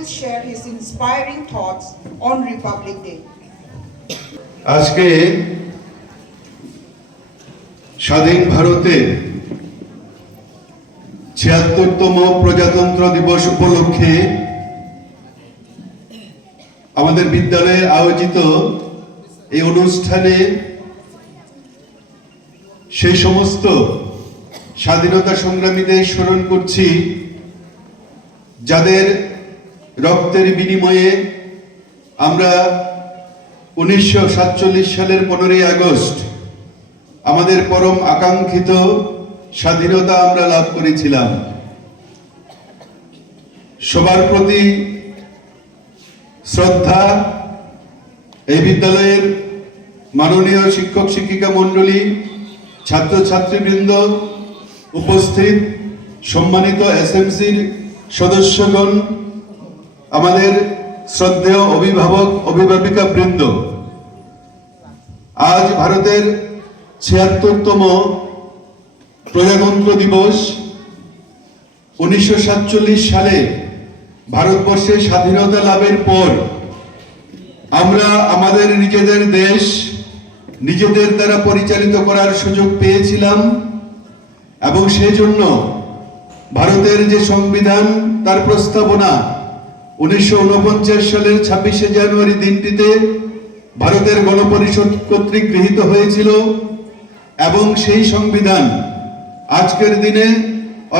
will share his inspiring thoughts on Republic Day. আজকে স্বাধীন ভারতের ৭৬তম প্রজাতন্ত্র দিবস উপলক্ষে আমাদের বিদ্যালয়ে আয়োজিত এই অনুষ্ঠানে সেই সমস্ত স্বাধীনতা সংগ্রামীদের স্মরণ করছি যাদের রক্তের বিনিময়ে আমরা ১৯৪৭ সালের ১৫ই আগস্ট আমাদের পরম আকাঙ্ক্ষিত স্বাধীনতা আমরা লাভ করেছিলাম। সবার প্রতি শ্রদ্ধা। এই বিদ্যালয়ের মাননীয় শিক্ষক শিক্ষিকা মণ্ডলী, ছাত্রছাত্রীবৃন্দ, উপস্থিত সম্মানিত এসএমসির সদস্যগণ, আমাদের শ্রদ্ধেয় অভিভাবক অভিভাবিকা বৃন্দ, আজ ভারতের ৭৬তম প্রজাতন্ত্র দিবস। ১৯৪৭ সালে ভারতবর্ষে স্বাধীনতা লাভের পর আমরা আমাদের নিজেদের দেশ নিজেদের দ্বারা পরিচালিত করার সুযোগ পেয়েছিলাম এবং সেই জন্য ভারতের যে সংবিধান তার প্রস্তাবনা ১৯৪৯ সালের ২৬শে জানুয়ারি দিনটিতে ভারতের গণপরিষদ কর্তৃক গৃহীত হয়েছিল এবং সেই সংবিধান আজকের দিনে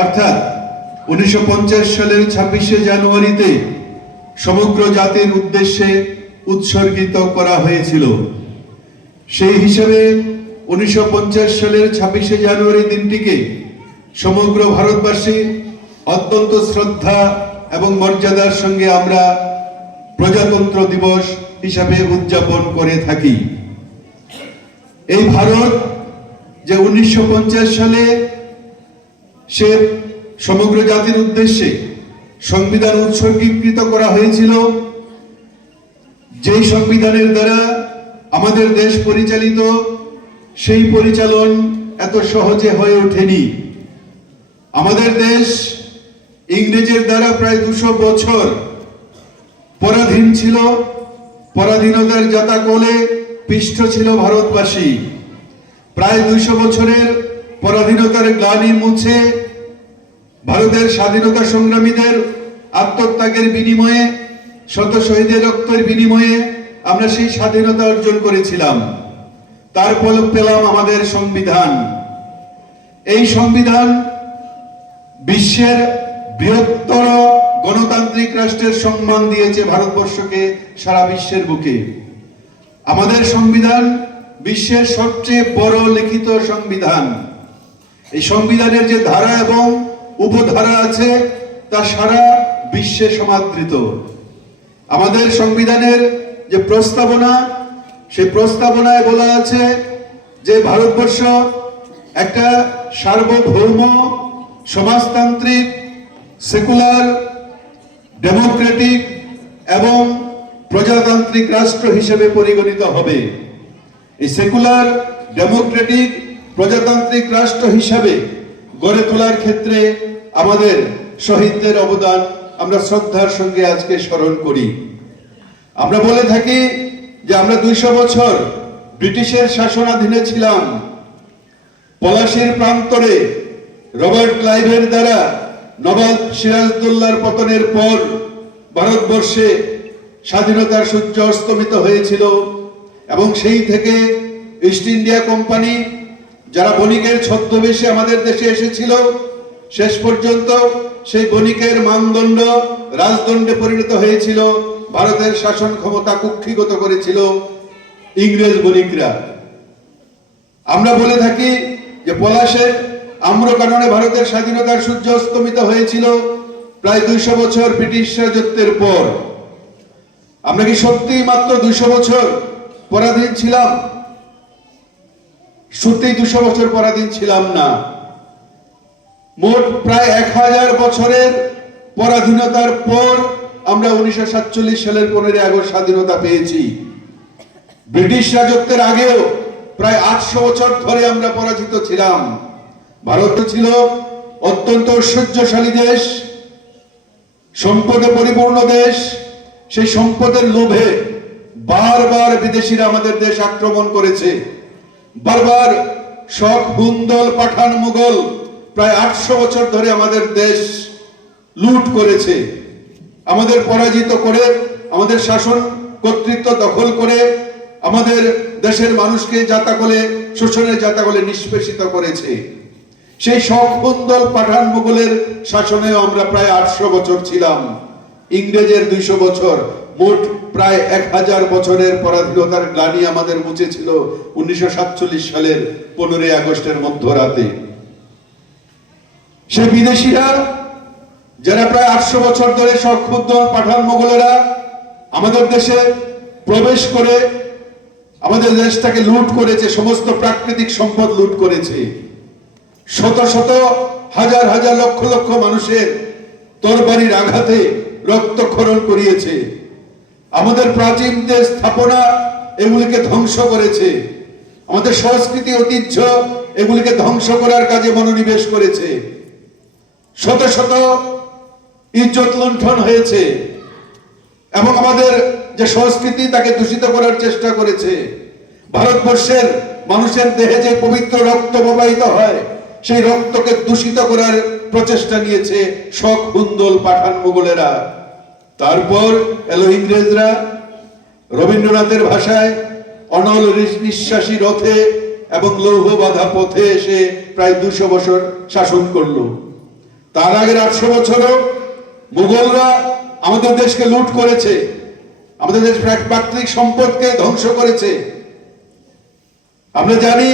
অর্থাৎ ১৯৫০ সালের ২৬শে জানুয়ারিতে সমগ্র জাতির উদ্দেশ্যে উৎসর্গিত করা হয়েছিল। সেই হিসাবে ১৯৫০ সালের ২৬শে জানুয়ারি দিনটিকে সমগ্র ভারতবাসী অত্যন্ত শ্রদ্ধা এবং মর্যাদার সঙ্গে আমরা প্রজাতন্ত্র দিবস হিসাবে উদযাপন করে থাকি। এই ভারত যে ১৯৫০ সালে সে সমগ্র জাতির উদ্দেশ্যে সংবিধান উৎসর্গীকৃত করা হয়েছিল, যেই সংবিধানের দ্বারা আমাদের দেশ পরিচালিত, সেই পরিচালন এত সহজে হয়ে ওঠেনি। আমাদের দেশ ইংরেজের দ্বারা প্রায় ২০০ বছর পরাধীন ছিল। পরাধীনতার জাতাকলে পিষ্ট ছিল ভারতবাসী। প্রায় ২০০ বছরের পরাধীনতার গ্লানি মুছে ভারতের স্বাধীনতা সংগ্রামীদের আত্মত্যাগের বিনিময়ে, শত শহীদের রক্তের বিনিময়ে আমরা সেই স্বাধীনতা অর্জন করেছিলাম। তার ফল পেলাম আমাদের সংবিধান। এই সংবিধান বিশ্বের বৃহত্তর গণতান্ত্রিক রাষ্ট্রের সম্মান দিয়েছে ভারতবর্ষকে সারা বিশ্বের বুকে। আমাদের সংবিধান বিশ্বের সবচেয়ে বড় লিখিত সংবিধান। এই সংবিধানের যে ধারা এবং উপধারা আছে তা সারা বিশ্বে সমাদৃত। আমাদের সংবিধানের যে প্রস্তাবনা, সেই প্রস্তাবনায় বলা আছে যে ভারতবর্ষ একটা সার্বভৌম সমাজতান্ত্রিক, সেকুলার, ডেমোক্রেটিক এবং প্রজাতান্ত্রিক রাষ্ট্র হিসেবে পরিগণিত হবে। এই সেকুলার, ডেমোক্রেটিক, প্রজাতান্ত্রিক রাষ্ট্র হিসাবে গড়ে তোলার ক্ষেত্রে আমাদের শহীদদের অবদান আমরা শ্রদ্ধার সঙ্গে আজকে স্মরণ করি। আমরা বলে থাকি যে আমরা ২০০ বছর ব্রিটিশের শাসনাধীনে ছিলাম। পলাশীর প্রান্তরে রবার্ট ক্লাইভের দ্বারা নবাব সিরাজউদ্দৌলার পতনের পর ভারতবর্ষে স্বাধীনতার সূর্য অস্তমিত হয়েছিল এবং সেই থেকে ইস্ট ইন্ডিয়া কোম্পানি, যারা বণিকের ছদ্মবেশে আমাদের দেশে এসেছিল, শেষ পর্যন্ত সেই বণিকের মানদণ্ড রাজদণ্ডে পরিণত হয়েছিল। ভারতের শাসন ক্ষমতা কুক্ষিগত করেছিল ইংরেজ বণিকরা। আমরা বলে থাকি যে পলাশের আম্রকাননে ভারতের স্বাধীনতার সূর্য অস্তমিত হয়েছিল প্রায় ২০০ বছর ব্রিটিশ রাজত্বের পর। আমরা কি সত্যি মাত্র ২০০ বছর পরাধীন ছিলাম? সত্যি ২০০ বছর পরাধীন ছিলাম না। মোট প্রায় ১০০০ বছরের পরাধীনতার পর আমরা ১৯৪৭ সালের ১৫ই আগস্ট স্বাধীনতা পেয়েছি। ব্রিটিশ রাজত্বের আগেও প্রায় ৮০০ বছর ধরে আমরা পরাজিত ছিলাম। ভারত ছিল অত্যন্ত ঐশ্বর্যশালী দেশ। সম্পদে পরিপূর্ণ দেশ, সেই সম্পদের লোভে বারবার বিদেশিরা আমাদের দেশ আক্রমণ করেছে। বারবার শক, হুন্দল, পাঠান, মুঘল প্রায় 800 বছর ধরে আমাদের দেশ লুট করেছে, আমাদের পরাজিত করে, আমাদের শাসন কর্তৃত্ব দখল করে, আমাদের দেশের মানুষকে জাতাকলে, শোষণের জাতাকলে নিষ্পেষিত করেছে। সেই শক, হুন্দল, পাঠান, মুঘলের শাসনেও আমরা প্রায় 800 বছর ছিলাম। ইংরেজের 200 বছর, মোট প্রায় 1000 বছরের পরাধীনতার গ্লানি আমাদের মুছেছিল 1947 সালের 15 আগস্টের মধ্যরাতে। সে বিদেশিরা যারা প্রায় 800 বছর ধরে শক, হুন্দল, পাঠান, মুঘলেরা আমাদের দেশে প্রবেশ করে আমাদের দেশটাকে লুট করেছে, সমস্ত প্রাকৃতিক সম্পদ লুট করেছে, শত শত হাজার হাজার লক্ষ লক্ষ মানুষের তরবারির আঘাতে রক্তক্ষরণ করিয়েছে, আমাদের প্রাচীন দেশ স্থাপনা এগুলিকে ধ্বংস করেছে, আমাদের সংস্কৃতি ঐতিহ্য এগুলিকে ধ্বংস করার কাজে মনোনিবেশ করেছে, শত শত ইজ্জত লুণ্ঠন হয়েছে এবং আমাদের যে সংস্কৃতি তাকে দূষিত করার চেষ্টা করেছে। ভারতবর্ষের মানুষের দেহে যে পবিত্র রক্ত প্রবাহিত হয় সেই রক্তকে দূষিত করার প্রচেষ্টা নিয়েছে শক, হুন্দল, পাঠান, মুঘলেরা। তারপর এলো ইংরেজরা, রবীন্দ্রনাথের ভাষায় অনল নিঃশ্বাসী রথে এবং লৌহ বাঁধা পথে এসে প্রায় 200 বছর শাসন করলো। তার আগের 800 বছরও মুঘলরা আমাদের দেশকে লুট করেছে, আমাদের দেশ প্রাকৃতিক সম্পদকে ধ্বংস করেছে। আমরা জানি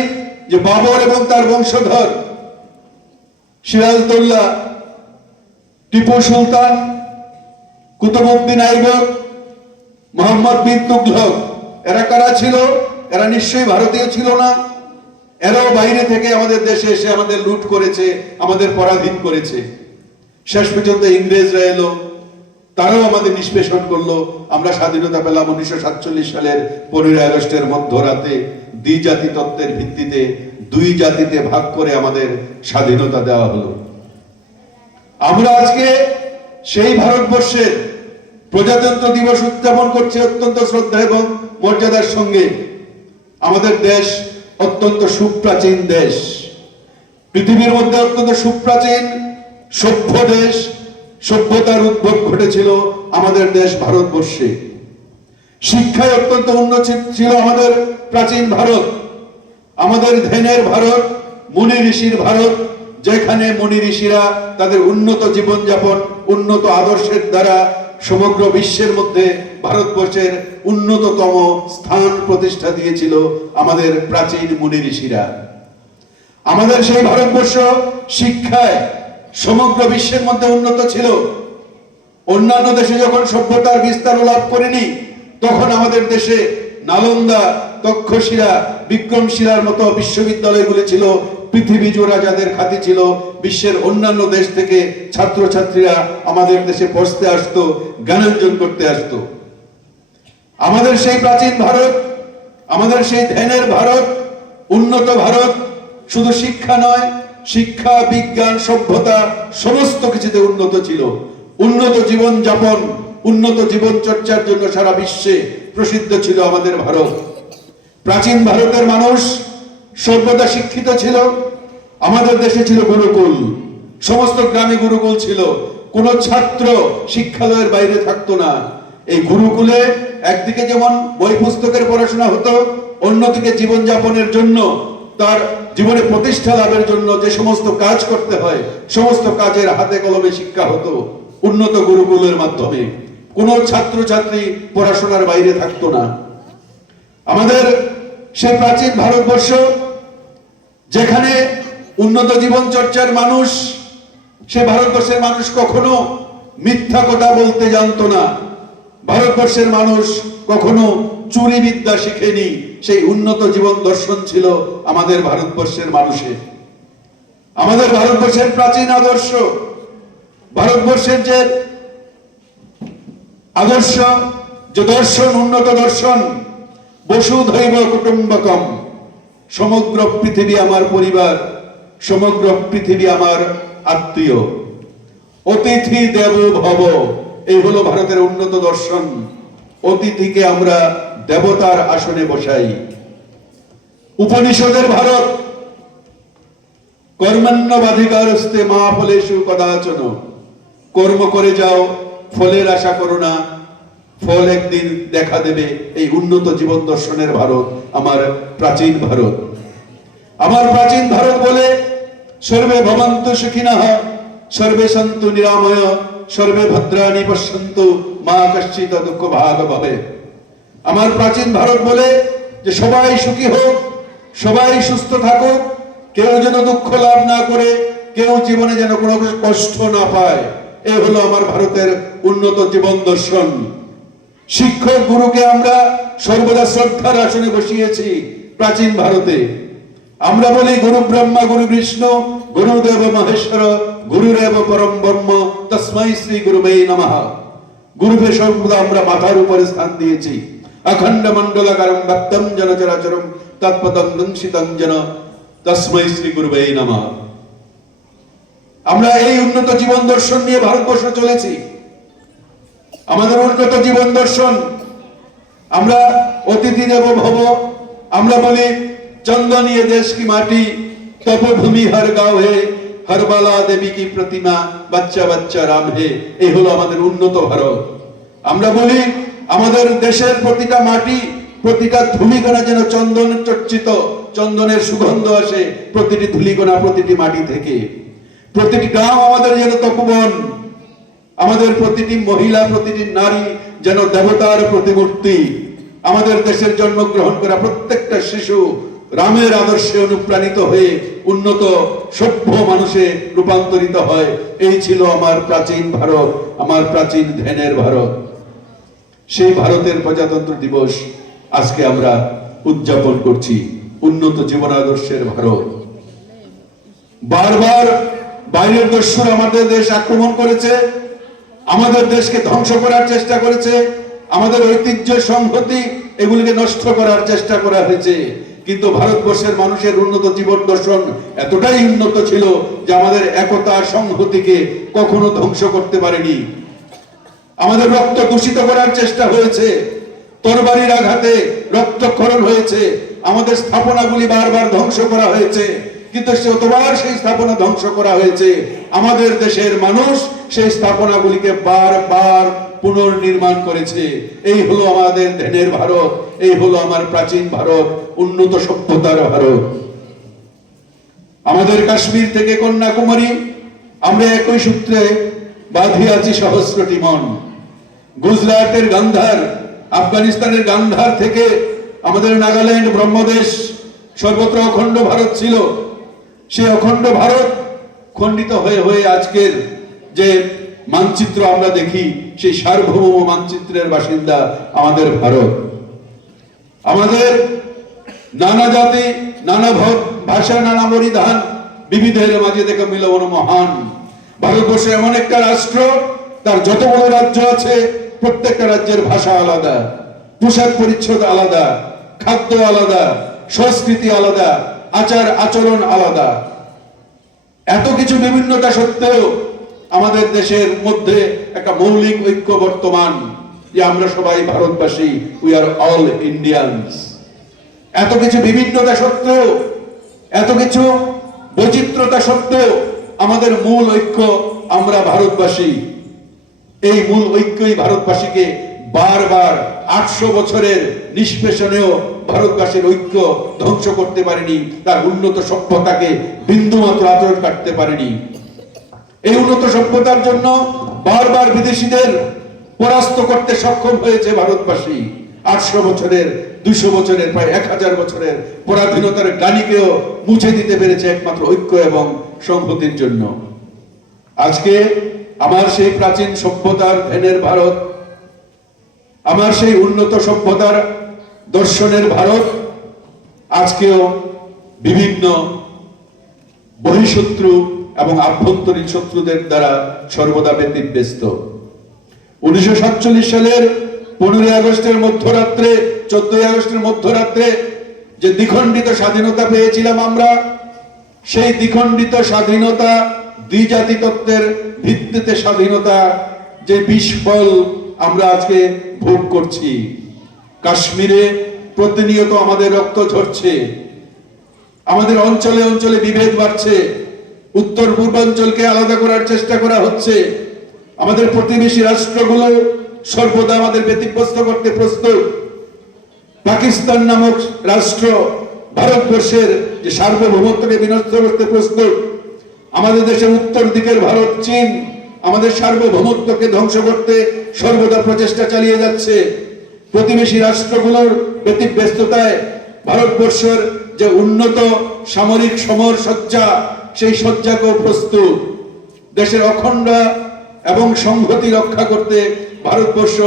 যে বাবর এবং তার বংশধর সিরাজদৌল্লা, টিপু সুলতান, কুতুবউদ্দিন আইবক, মোহাম্মদ বিন তুগলক, এরা কারা ছিল? এরা নিশ্চয়ই ভারতীয় ছিল না। এরাও বাইরে থেকে আমাদের দেশে এসে আমাদের লুট করেছে, আমাদের পরাধীন করেছে। শেষ পর্যন্ত ইংরেজরা এলো, তারাও আমাদের নিষ্পেষণ করলো। আমরা স্বাধীনতা পেলাম 1947 সালের 15 আগস্টের মধ্যরাতে। দ্বিজাতি তত্ত্বের ভিত্তিতে 2 জাতিতে ভাগ করে আমাদের স্বাধীনতা দেওয়া হলো। আমরা আজকে সেই ভারতবর্ষের প্রজাতন্ত্র দিবস উদযাপন করছি অত্যন্ত শ্রদ্ধা এবং মর্যাদার সঙ্গে। আমাদের দেশ অত্যন্ত সুপ্রাচীন দেশ, পৃথিবীর মধ্যে অত্যন্ত সুপ্রাচীন সভ্য দেশ। সভ্যতার উদ্ভব ঘটেছিল আমাদের দেশ ভারতবর্ষে। শিক্ষায় অত্যন্ত উন্নত ছিল আমাদের প্রাচীন ভারত, আমাদের ধ্যানের ভারত, মুনি ঋষির ভারত, যেখানে মুনি ঋষিরা তাদের উন্নত জীবনযাপন, উন্নত আদর্শের দ্বারা সমগ্র বিশ্বের মধ্যে ভারতবর্ষের উন্নততম স্থান প্রতিষ্ঠা দিয়েছিল আমাদের প্রাচীন মুনি ঋষিরা। আমাদের সেই ভারতবর্ষ শিক্ষায় সমগ্র বিশ্বের মধ্যে উন্নত ছিল। অন্যান্য দেশে যখন সভ্যতার বিস্তার লাভ করেনি, তখন আমাদের দেশে নালন্দা, তক্ষশিলা, বিক্রমশিলার মতো বিশ্ববিদ্যালয়গুলি ছিল পৃথিবী জোড়া, যাদের খ্যাতি ছিল। বিশ্বের অন্যান্য দেশ থেকে ছাত্রছাত্রীরা আমাদের দেশে পড়তে আসতো, জ্ঞানার্জন করতে আসতো। আমাদের সেই প্রাচীন ভারত, আমাদের সেই ধ্যানের ভারত, উন্নত ভারত শুধু শিক্ষা নয়, শিক্ষা, বিজ্ঞান, সভ্যতা সমস্ত কিছুতে উন্নত ছিল। উন্নত জীবন যাপন, উন্নত জীবন চর্চার জন্য সারা বিশ্বে প্রসিদ্ধ ছিল আমাদের ভারত। প্রাচীন ভারতের মানুষ সর্বদা শিক্ষিত ছিল। আমাদের দেশে ছিল গুরুকুল, সমস্ত গ্রামে গুরুকুল ছিল। কোনো ছাত্র শিক্ষালয়ের বাইরে থাকতো না। এই গুরুকুলে একদিকে যেমন বই পুস্তকের পড়াশোনা হতো, অন্যদিকে জীবনযাপনের জন্য, তার জীবনে প্রতিষ্ঠা লাভের জন্য যে সমস্ত কাজ করতে হয়, সমস্ত কাজের হাতে কলমে শিক্ষা হতো উন্নত গুরুকুলের মাধ্যমে। কোনো ছাত্রছাত্রী পড়াশোনার বাইরে থাকতো না। আমাদের সেই প্রাচীন ভারতবর্ষ, যেখানে উন্নত জীবন চর্চার মানুষ, সে ভারতবর্ষের মানুষ কখনো মিথ্যা কথা বলতে জানতো না। ভারতবর্ষের মানুষ কখনো চুরি বিদ্যা শিখেনি। সেই উন্নত জীবন দর্শন ছিল আমাদের ভারতবর্ষের মানুষের। আমাদের ভারতবর্ষের প্রাচীন আদর্শ, ভারতবর্ষের যে আদর্শ, যে দর্শন, উন্নত দর্শন, বসুধৈব কুটুম্বকম, সমগ্র পৃথিবী আমার পরিবার, সমগ্র পৃথিবী আমার আত্মীয়। অতিথি দেব ভব, এই হলো ভারতের উন্নত দর্শন। অতিথিকে আমরা দেবতার আসনে বসাই। উপনিষদের ভারত, কর্মণ্যবাধিকারস্তে মা ফলেষু কদাচন, কর্ম করে যাও, ফলের আশা করো না, ফল একদিন দেখা দেবে। এই উন্নত জীবন দর্শনের ভারত আমার প্রাচীন ভারত। আমার প্রাচীন ভারত বলে সর্বে ভবন্তু সুখিনঃ, সর্বে সন্তু নিরাময়, সর্বে ভদ্রাণি পশ্যন্তু, মা কশ্চিৎ দুঃখ ভাগ ভবে। আমার প্রাচীন ভারত বলে যে সবাই সুখী হোক, সবাই সুস্থ থাকুক, কেউ যেন দুঃখ লাভ না করে, কেউ জীবনে যেন কোনো কষ্ট না পায়। এই হলো আমার ভারতের উন্নত জীবন দর্শন। শিক্ষক গুরুকে আমরা সর্বদা শ্রদ্ধার আসনে বসিয়েছি প্রাচীন ভারতে। আমরা বলি গুরু ব্রহ্মা গুরু বিষ্ণু গুরুদেব মহেশ্বর গুরুরেব পরম ব্রহ্ম তস্मै শ্রী গুরুবে নমঃ। গুরুকে সর্বদা আমরা মাথার উপরে স্থান দিয়েছি। অখণ্ড মণ্ডলাকারম ব্যক্তম জন চরাচরম তৎপদং দংশিতং জন তস্मै শ্রী গুরুবে নমঃ। আমরা এই উন্নত জীবন দর্শন নিয়ে ভারতবর্ষ চলেছি। আমাদের উন্নত জীবন দর্শন, আমরা অতিথি দেব ভব। আমরা বলি চন্দনীয় দেশ কি মাটি, তপভূমি হর গাঁও হে, হরবালা দেবী কি প্রতিমা, বাচ্চা বাচ্চা রাম হে। এই হলো আমাদের উন্নত ভারত। আমরা বলি আমাদের দেশের প্রতিটা মাটি, প্রতিটা ধূলিকণা যেন চন্দন চর্চিত, চন্দনের সুগন্ধ আসে প্রতিটি ধূলিকণা, প্রতিটি মাটি থেকে। প্রতিটি গ্রাম আমাদের যেন তপবন, আমাদের প্রতিটি মহিলা, প্রতিটি নারী যেন দেবতার প্রতিমূর্তি। আমাদের দেশের জন্মগ্রহণ করা প্রত্যেকটা শিশু রামের আদর্শে অনুপ্রাণিত হয়ে উন্নত সভ্য মানুষে রূপান্তরিত হয়। এই ছিল আমার প্রাচীন ভারত, আমার প্রাচীন ধ্যানের ভারত। সেই ভারতের প্রজাতন্ত্র দিবস আজকে আমরা উদযাপন করছি। উন্নত জীবন আদর্শের ভারত। বারবার বাইরের দস্যুরা আমাদের দেশ আক্রমণ করেছে, আমাদের দেশকে ধ্বংস করার চেষ্টা করেছে, আমাদের ঐতিহ্য সংহতি এগুলিকে নষ্ট করার চেষ্টা করা হয়েছে। কিন্তু ভারতবর্ষের মানুষের উন্নত জীবন দর্শন এতটাই উন্নত ছিল যে আমাদের একতা সংহতিকে কখনো ধ্বংস করতে পারেনি। আমাদের রক্ত দূষিত করার চেষ্টা হয়েছে, তরবারির আঘাতে রক্তক্ষরণ হয়েছে, আমাদের স্থাপনাগুলি বারবার ধ্বংস করা হয়েছে। কিন্তু শতবার সেই স্থাপনা ধ্বংস করা হয়েছে। আমাদের দেশের মানুষ সেই স্থাপনাগুলিকে বারবার পুনর্নির্মাণ করেছে। এই হলো আমাদের ধ্যানের ভারত, এই হলো আমার প্রাচীন ভারত, উন্নত সভ্যতার ভারত। আমাদের কাশ্মীর থেকে কন্যাকুমারী আমরা একই সূত্রে বাঁধিয়াছি সহস্রটি মন। গুজরাটের গান্ধার, আফগানিস্তানের গান্ধার থেকে আমাদের নাগাল্যান্ড ব্রহ্মদেশ, সর্বত্র অখণ্ড ভারত ছিল। সেই অখণ্ড ভারত খণ্ডিত হয়ে হয়ে আজকের যে মানচিত্র আমরা দেখি, সেই সার্বভৌম মানচিত্রের বাসিন্দা আমাদের ভারত। আমাদের নানা জাতি, নানা ভাষা, নানা পরিধান, বিবিধের মাঝে দেখে মিলন মহান। ভারতবর্ষ এমন একটা রাষ্ট্র, তার যত বড় রাজ্য আছে প্রত্যেকটা রাজ্যের ভাষা আলাদা, পোশাক পরিচ্ছদ আলাদা, খাদ্য আলাদা, সংস্কৃতি আলাদা, আচার আচরণ আলাদা। এত কিছু বিভিন্নতা সত্ত্বেও আমাদের দেশের মধ্যে একটা মৌলিক ঐক্য বর্তমান, যে আমরা সবাই ভারতবাসী, উই আর অল ইন্ডিয়ানস। এত কিছু বিভিন্নতা সত্ত্বেও, এত কিছু বৈচিত্র্যতা সত্ত্বেও আমাদের মূল ঐক্য, আমরা ভারতবাসী। এই মূল ঐক্যই ভারতবাসীকে বারবার 800 বছরের নিষ্পেষণেও ভারতবাসীর ঐক্য ধ্বংস করতে পারেনি, তার উন্নত সভ্যতাকে বিন্দুমাত্র আঁচড় কাটতে পারেনি। এই উন্নত সভ্যতার জন্য বারবার বিদেশিদের পরাস্ত করতে সক্ষম হয়েছে ভারতবাসী। 800 বছরের, 200 বছরের, প্রায় 1000 বছরের পরাধীনতার গ্লানিকেও মুছে দিতে পেরেছে একমাত্র ঐক্য এবং সংহতির জন্য। আজকে আমার সেই প্রাচীন সভ্যতার ধ্যানের ভারত, আমার সেই উন্নত সভ্যতার দর্শনের ভারত আজকেও বিভিন্ন বহিঃশত্রু এবং আভ্যন্তরীণ শত্রুদের দ্বারা সর্বদা ব্যতিব্যস্ত। 1947 সালের 15 আগস্টের মধ্যরাত্রে, 14 আগস্টের মধ্যরাত্রে যে দ্বিখণ্ডিত স্বাধীনতা পেয়েছিলাম আমরা, সেই দ্বিখণ্ডিত স্বাধীনতা দ্বিজাতি তত্ত্বের ভিত্তিতে স্বাধীনতা যে বিস্ফল আমরা আজকে ভোগ করছি। কাশ্মীরে প্রতিনিয়ত আমাদের রক্ত ঝরছে, আমাদের অঞ্চলে অঞ্চলে বিভেদ বাড়ছে, উত্তর পূর্বাঞ্চলকে আলাদা করার চেষ্টা করা হচ্ছে। আমাদের প্রতিবেশী রাষ্ট্রগুলো সর্বদা আমাদের ব্যতিব্যস্ত করতে প্রস্তুত। পাকিস্তান নামক রাষ্ট্র ভারতবর্ষের যে সার্বভৌমত্বকে বিনষ্ট করতে প্রস্তুত। আমাদের দেশের উত্তর দিকের ভারত, চীন আমাদের সার্বভৌমত্বকে ধ্বংস করতে সর্বদা প্রচেষ্টা চালিয়ে যাচ্ছে। প্রতিবেশী রাষ্ট্রগুলোর ব্যতিব্যস্ততায় ভারতবর্ষের যে উন্নত সামরিক সমর সজ্জা, সেই সজ্জাকেও প্রস্তুত। দেশের অখণ্ড এবং সংহতি রক্ষা করতে ভারতবর্ষ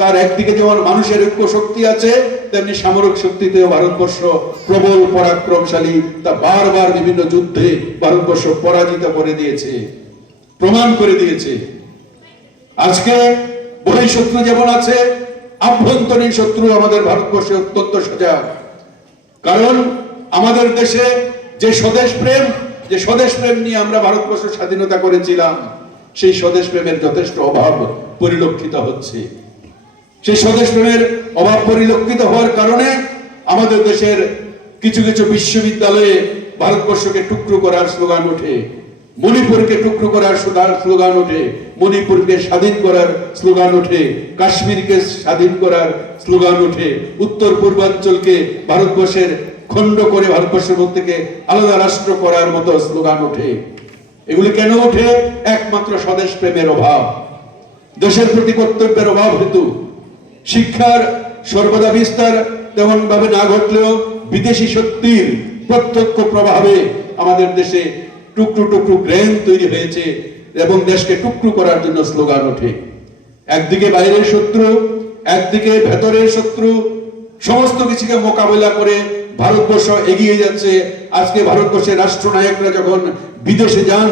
তার একদিকে যেমন মানুষের ঐক্য শক্তি আছে, তেমনি সামরিক শক্তিতেও ভারতবর্ষ প্রবল পরাক্রমশালী। তা বারবার বিভিন্ন যুদ্ধে ভারতবর্ষ পরাজিত করে দিয়েছে, প্রমাণ করে দিয়েছে। আজকে বহিঃশত্রু যেমন আছে, আভ্যন্তরীণ শত্রু আমাদের ভারতবর্ষে অত্যন্ত সজাগ। কারণ আমাদের দেশে যে স্বদেশ প্রেম নিয়ে আমরা ভারতবর্ষ স্বাধীনতা করেছিলাম, সেই স্বদেশ প্রেমের যথেষ্ট অভাব পরিলক্ষিত হচ্ছে। সেই স্বদেশ প্রেমের অভাব পরিলক্ষিত হওয়ার কারণে আমাদের দেশের কিছু কিছু বিশ্ববিদ্যালয়ে ভারতবর্ষকে টুকরো করার স্লোগান ওঠে, মণিপুরকে টুকরো করার স্লোগান ওঠে, মণিপুরকে স্বাধীন করার স্লোগান ওঠে, কাশ্মীরকে স্বাধীন করার স্লোগান ওঠে, উত্তর পূর্বাঞ্চলকে ভারতবর্ষের খণ্ড করে ভারতবর্ষের মধ্যে আলাদা রাষ্ট্র করার মতো স্লোগান ওঠে। এগুলি কেন ওঠে? একমাত্র স্বদেশ প্রেমের অভাব, দেশের প্রতি কর্তব্যের অভাব হেতু। শিক্ষার সর্বদা বিস্তার তেমন ভাবে না ঘটলেও বিদেশি শক্তির প্রত্যক্ষ প্রভাবে আমাদের দেশে টুকরো টুকরো গ্রেন তৈরি হয়েছে এবং দেশকে টুকরো করার জন্য স্লোগান ওঠে। একদিকে বাইরের শত্রু, একদিকে ভেতরের শত্রু, সমস্ত কিছুকে মোকাবেলা করে ভারতবর্ষ এগিয়ে যাচ্ছে। আজকে ভারতবর্ষের রাষ্ট্রনায়করা যখন বিদেশে যান,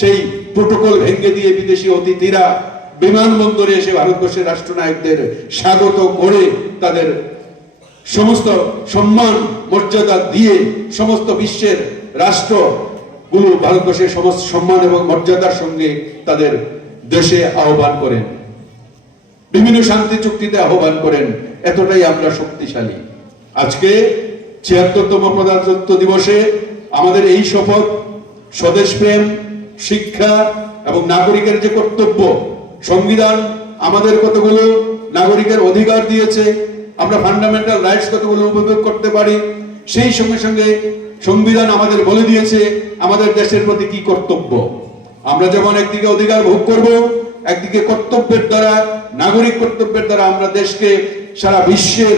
সেই প্রোটোকল ভেঙে দিয়ে বিদেশি অতিথিরা বিমানবন্দরে এসে ভারতবর্ষের রাষ্ট্রনায়কদের স্বাগত করে তাদের সমস্ত সম্মান মর্যাদা দিয়ে সমস্ত বিশ্বের রাষ্ট্রগুলো ভারতবর্ষের সমস্ত সম্মান এবং মর্যাদার সঙ্গে তাদের দেশে আহ্বান করেন, বিভিন্ন শান্তি চুক্তিতে আহ্বান করেন। এতটাই আমরা শক্তিশালী। আজকে ৭৬তম প্রজাতন্ত্র দিবসে আমাদের এই শপথ, স্বদেশ প্রেম, শিক্ষা এবং নাগরিকের যে কর্তব্য, সংবিধান আমাদের কতগুলো নাগরিকের অধিকার দিয়েছে, আমরা ফান্ডামেন্টাল রাইটস কতগুলো উপভোগ করতে পারি, সেই সঙ্গে সঙ্গে সংবিধান আমাদের বলে দিয়েছে আমাদের দেশের প্রতি কি কর্তব্য। আমরা যেমন একদিকে অধিকার ভোগ করব, একদিকে কর্তব্যের দ্বারা, নাগরিক কর্তব্যের দ্বারা আমরা দেশকে সারা বিশ্বের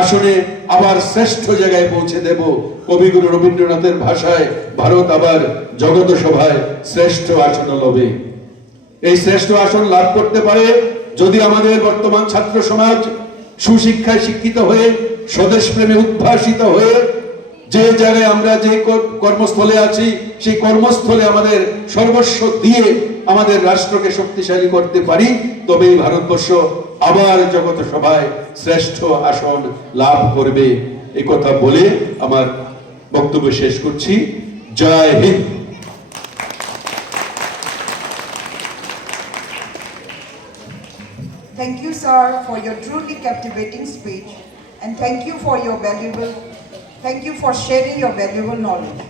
আসনে আবার শ্রেষ্ঠ জায়গায় পৌঁছে দেব। কবিগুরু রবীন্দ্রনাথের ভাষায়, ভারত আবার জগত সভায় শ্রেষ্ঠ আসন লবে। এই শ্রেষ্ঠ আসন লাভ করতে পারে যদি আমাদের বর্তমান ছাত্র সমাজ সুশিক্ষায় শিক্ষিত হয়ে, স্বদেশ প্রেমে উদ্ভাসিত হয়ে, যে জায়গায় আমরা যে কর্মস্থলে আছি সেই কর্মস্থলে আমাদের সর্বস্ব দিয়ে আমাদের রাষ্ট্রকে শক্তিশালী করতে পারি, তবেই ভারতবর্ষ আবার জগত সভায় শ্রেষ্ঠ আসন লাভ করবে। এই কথা বলে আমার বক্তব্য শেষ করছি। জয় Hind. Thank you, sir, for your truly captivating speech, and thank you for sharing your valuable knowledge.